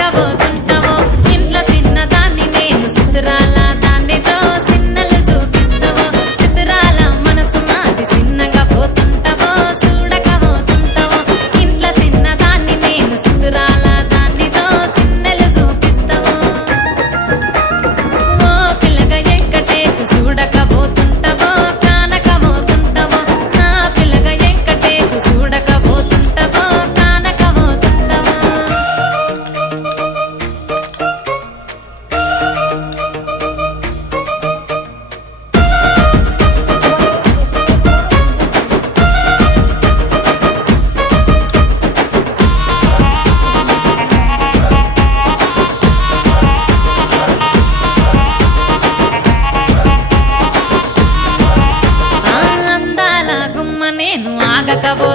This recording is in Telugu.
చూడకపోతుంటావో ఇంట్లో చిన్నదాన్ని నేను చిత్రాల దాన్నితో చిన్నలు చూపిస్తావో చిత్రాల మనసు నాది చిన్నగా పోతుంటావో చూడకపోతుంటావో ఇంట్లో చిన్నదాన్ని నేను చిత్రాల దాన్నితో చిన్నలు చూపిస్తావో ఓ పిల్లగా వెంకటేశు చూడకపోతుంటావో కానకపోతుంటావో నా పిల్లగా వెంకటేశు చూడకపోతుంటావో కానకపోతుంటావో అందాల గుమ్మ నేను ఆగకపో